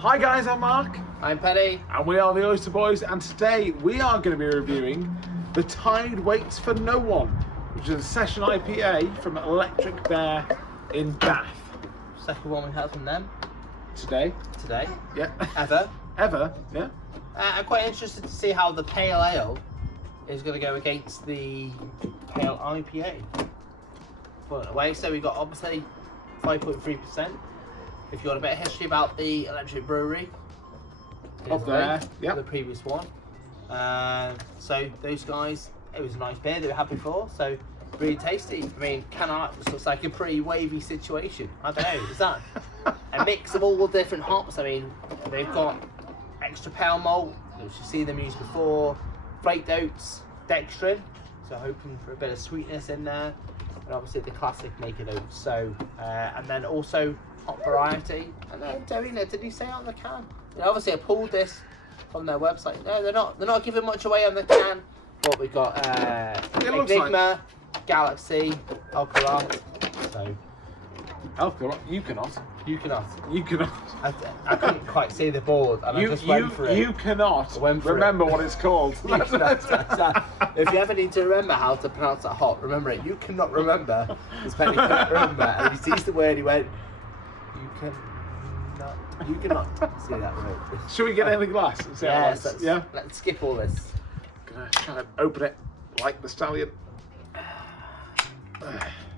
Hi guys, I'm Mark. I'm Paddy. And we are the Oyster Boys, and today we are going to be reviewing the Tide Waits for No One, which is a Session IPA from Electric Bear in Bath. Second one we had from them. Today. Yeah. Ever, yeah. I'm quite interested to see how the Pale Ale is going to go against the Pale IPA. But anyway, so we got obviously 5.3%. If you want a bit of history about the Electric Brewery, Up there, yeah. The previous one. So those guys, it was a nice beer that we had before, so really tasty. I mean, looks like a pretty wavy situation. I don't know, is that a mix of all the different hops? I mean, they've got extra pale malt, which you've seen them use before, Flaked Oats, Dextrin, so hoping for a bit of sweetness in there, and obviously the classic naked oats. So, and then also hop variety, and then did he say on the can? You know, obviously I pulled this from their website. No, they're not giving much away on the can. But we've got Enigma, Galaxy, Ekuanot. So Ekuanot. I couldn't quite see the board, and I just went for it. You cannot remember what it's called. If you ever need to remember how to pronounce that hop, remember it. You cannot remember. This man cannot remember, and he sees the word. He went. You cannot see that right. Should we get in the glass and see how it looks? Yeah. Let's skip all this. Gonna try and open it like the stallion.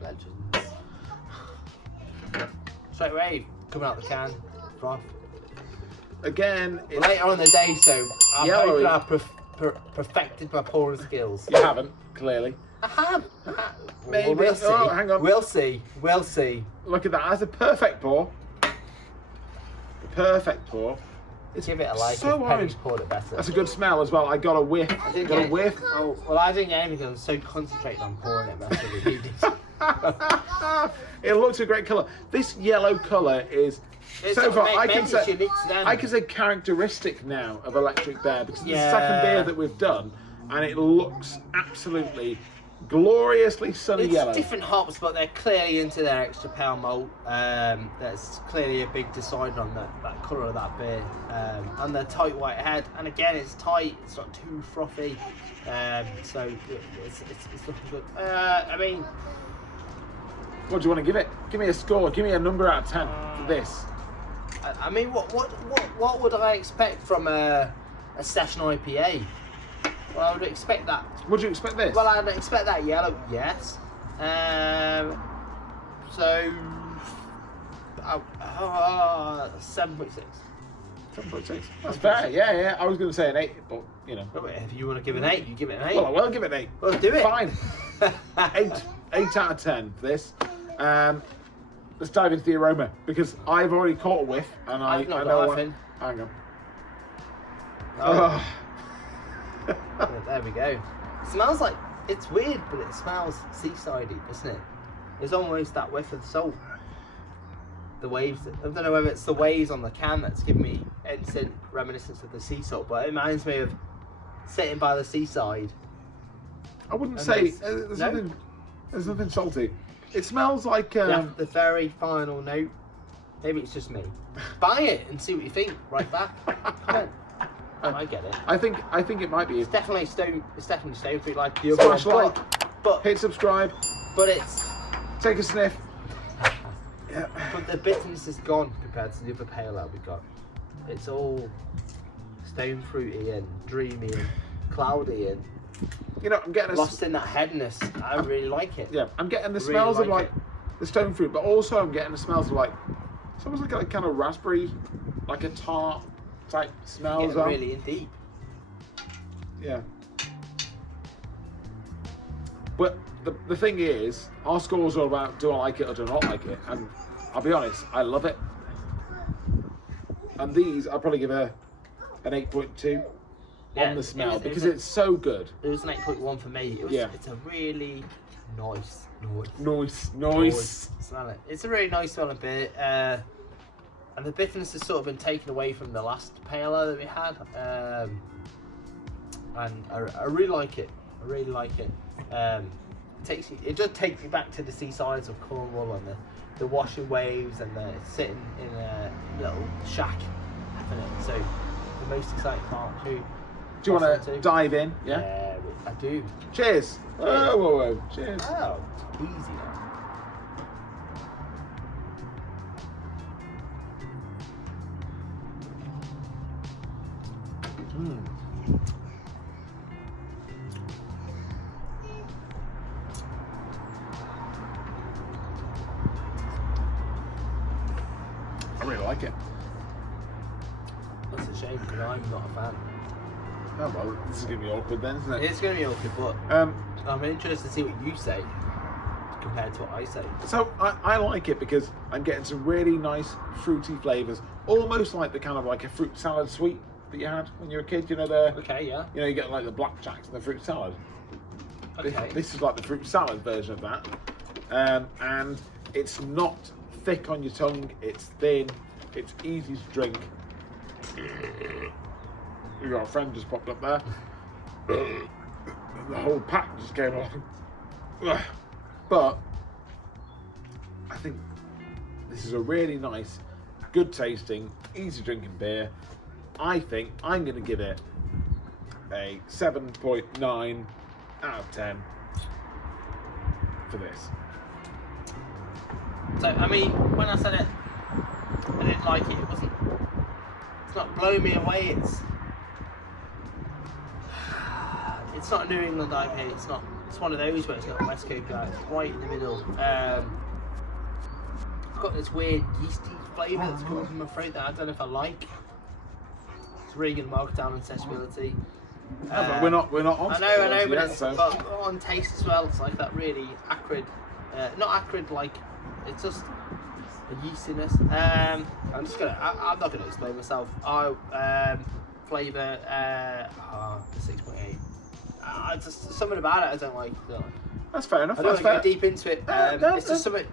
Legends. Straight away, coming out the can. Froth. Again, later on in the day, so I'm hoping I've perfected my pouring skills. You haven't, clearly. I have. Maybe. We'll see. Oh, hang on. We'll see. Look at that. That's a perfect pour. Perfect pour. Let's give it a like. So orange. Poured it better. That's a good smell as well. I got a whiff. I didn't get a whiff. Oh, well, I didn't get anything because I was so concentrated on pouring it massively. It looks a great colour. This yellow colour is so far. I can say characteristic now of Electric Bear because it's the second beer that we've done, and it looks absolutely gloriously sunny yellow. It's different hops, but they're clearly into their extra pale malt. That's clearly a big decider on that colour of that beer. And the tight white head, and again it's tight, it's not too frothy, so it's looking good. I mean, what do you want to give it? Give me a score. Give me a number out of 10 for this. I mean, what would I expect from a Session IPA? Well, I would expect that. Would you expect this? Well, I'd expect that yellow, yes. So, 7.6. 7.6. That's fair. Yeah. I was going to say an 8, but you know. If you want to give it an 8, you give it an 8. Well, I will give it an 8. Well, do it. Fine. 8 out of 10 for this. Let's dive into the aroma because I've already caught a whiff, and I know what. Hang on. Oh. There we go. It smells like, it's weird, but it smells seasidey, doesn't it? There's almost that whiff of salt. The waves, I don't know whether it's the waves on the can that's giving me instant reminiscence of the sea salt, but it reminds me of sitting by the seaside. I wouldn't say there's nothing salty. It smells like the very final note. Maybe it's just me. Buy it and see what you think. Right back. Come on. I get it. I think it might be. It's definitely stone fruit like the other one. But hit subscribe. But it's take a sniff. Yeah. But the bitterness is gone compared to the other pale ale we got. It's all stone fruity and dreamy and cloudy and you know, I'm getting lost in that headness. I really like it. Yeah, I'm getting the smells of like the stone fruit, but also I'm getting the smells of like it's almost like a kind of raspberry, like a tart type smell as well. Really in deep. Yeah. But the thing is, our scores are about do I like it or do I not like it, and I'll be honest, I love it. And these I'll probably give an 8.2 on the smell because it's so good. It was an 8.1 for me. It's a really nice smell. It's a really nice smelling beer. And the bitterness has sort of been taken away from the last pale ale that we had, and I really like it. It does take me back to the seasides of Cornwall and the washing waves and the sitting in a little shack in it. So the most exciting part. Do you want to dive in? Yeah? Yeah, I do. Cheers. Whoa, whoa, whoa. Cheers. Oh, it's easy now. I really like it. That's a shame because I'm not a fan. Oh well, this is going to be awkward then, isn't it? It's going to be awkward, but I'm interested to see what you say compared to what I say. So I like it because I'm getting some really nice fruity flavours, almost like the kind of like a fruit salad sweet that you had when you were a kid. You know the Okay, yeah. You know you get like the blackjacks and the fruit salad. Okay. This is like the fruit salad version of that, and it's not thick on your tongue. It's thin. It's easy to drink. We got a friend just popped up there. The whole pack just came off. But I think this is a really nice, good tasting, easy drinking beer. I think I'm going to give it a 7.9 out of 10 for this. So, I mean, when I said it, I didn't like it. It's not blowing me away. It's not a New England IPA. It's one of those where it's got a West Coast guy. It's right in the middle. It's got this weird yeasty flavour that's coming from my throat that I don't know if I like. It's really going to mark down on sessionability. But we're not on. I know, but yet, it's so. but on taste as well. It's like that really acrid, not acrid like it's just a yeastiness. I'm not gonna explain myself. Flavour 6.8. Just something about it I don't like. That's fair enough. I don't That's want to fair. go deep into it. It's just something.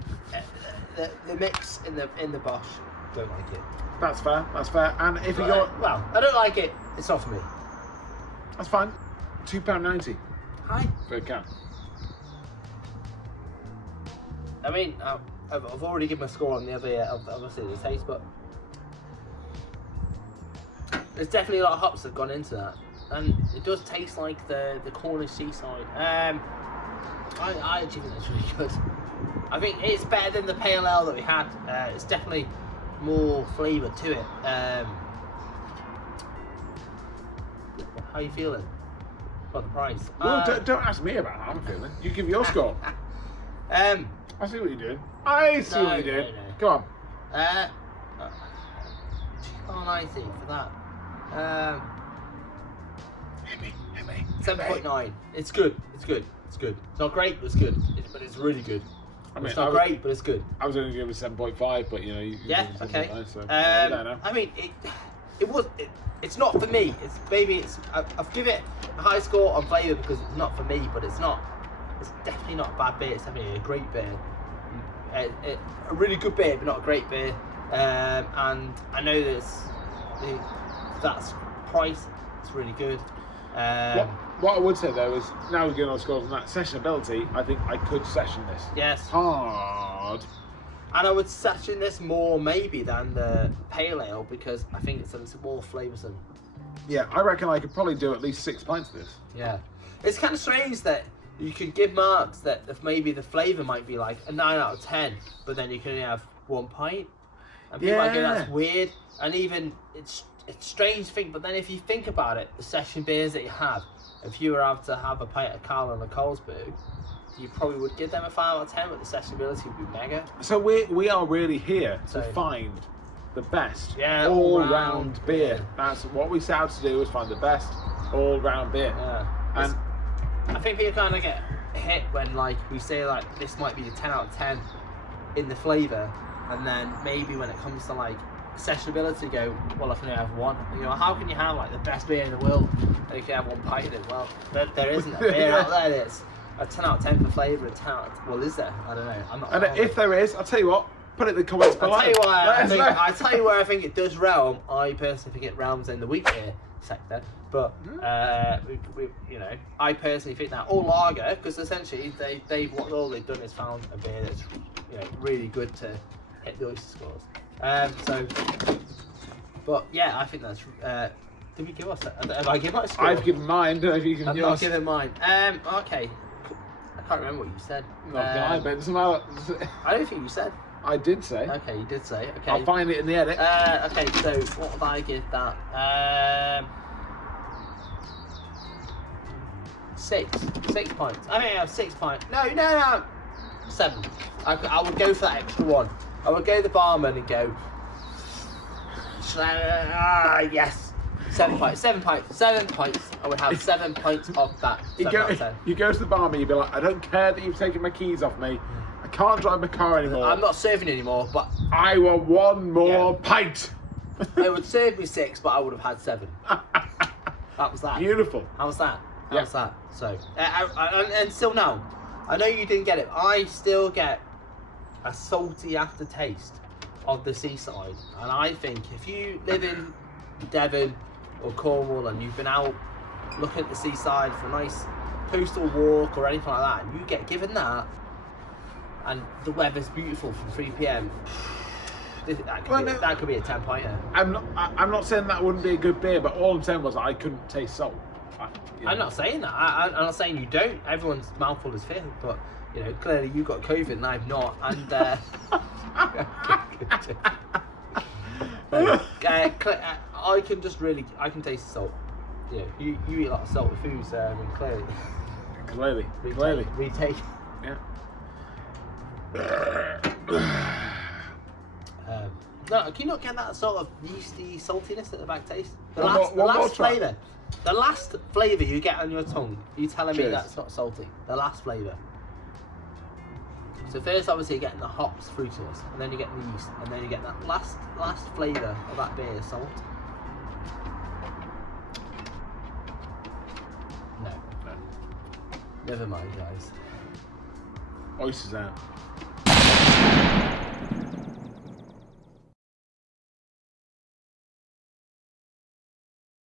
The mix in the Bosch. Don't like it. That's fair. That's fair. And if you go, well, I don't like it. It's not for me. that's fine. £2.90 Hi. for a can. I mean, I've already given a score on the other, obviously the taste, but there's definitely a lot of hops that have gone into that, and it does taste like the Cornish seaside. I actually think that's really good. I think it's better than the pale ale that we had. It's definitely more flavour to it. How are you feeling about the price? Well, don't ask me about how I'm feeling. You give your score. I see what you're doing. I see what you're doing. No. Go on. £2.90 for that. Hit me. 7.9. It's good. It's not great, but it's good. But it's really good. I mean, it's not great, but it's good. I was only going to give it 7.5, but you know, Yeah. Okay. So, I mean, it's not for me. I've given it a high score on flavour because it's not for me, but it's definitely not a bad beer. It's definitely a great beer. A really good beer, but not a great beer. And I know that's price. It's really good. What I would say though is, now we're going on scores on that sessionability, I think I could session this. Yes. Hard. And I would session this more maybe than the pale ale because I think it's more flavoursome. Yeah, I reckon I could probably do at least 6 pints of this. Yeah. It's kind of strange that you could give marks that if maybe the flavour might be like a 9 out of 10, but then you can only have 1 pint. And people might go, that's weird. And even, it's strange to think, but then if you think about it, the session beers that you have, if you were able to have a pint of Carl and a Carlsberg, you probably would give them a 5 out of 10, but the sessionability would be mega. So we are really here to So- find the best all-round beer. beer. That's what we set out to do, is find the best all-round beer. Yeah. And I think people kind of get hit when like we say like this might be a 10 out of 10 in the flavour, and then maybe when it comes to like sessionability, go, well, I can only have one. You know, how can you have like the best beer in the world and you can have 1 pint of it? Well, there isn't a beer out there that's a 10 out of 10 for flavour, a 10 out of 10. Well, is there? I don't know. I'm not. and if there is, I'll tell you what, put it in the comments below. I'll tell you where I think it does realm. I personally think it realms in the wheat beer sector, but I personally think that all lager, because essentially all they've done is found a beer that's really good to hit the oyster scores. But yeah, I think that's. Did we give us that? Have I given my score? I've given mine. Don't know if you can I've yours. not given mine. Okay. I can't remember what you said. Not can I, but it doesn't matter. I don't think you said. I did say. Okay, you did say. Okay. I'll find it in the edit. Okay, so what would I give that? 6 points. I mean, 6 points. No. 7. I would go for that extra one. I would go to the barman and go. Yes. 7 points. 7 points. 7 points. I would have 7 points off that. You go to the barman, you'd be like, I don't care that you've taken my keys off me. I can't drive my car anymore. I'm not serving anymore, but I want one more pint. It would serve me 6, but I would have had 7. That was that. Beautiful. How was that? How was that? So, and still now, I know you didn't get it. I still get a salty aftertaste of the seaside, and I think if you live in Devon or Cornwall and you've been out looking at the seaside for a nice coastal walk or anything like that, and you get given that, and the weather's beautiful from 3 p.m. That could be a 10-pointer. I'm not saying that wouldn't be a good beer, but all I'm saying was I couldn't taste salt. I'm not saying that. I'm not saying you don't. Everyone's mouthful is filled, but you know, clearly you got COVID and I've not, and I can just really, I can taste the salt. You know, you eat a lot of salty foods, and clearly. We take. Yeah. No, can you not get that sort of yeasty saltiness at the back taste? The One last more flavour. The last flavour you get on your tongue, you telling me Cheers. that's not salty? The last flavour. So first, obviously, you're getting the hops, fruitiness, and then you're getting the yeast, and then you get that last flavour of that beer, salt. No. Never mind, guys. Oysters out.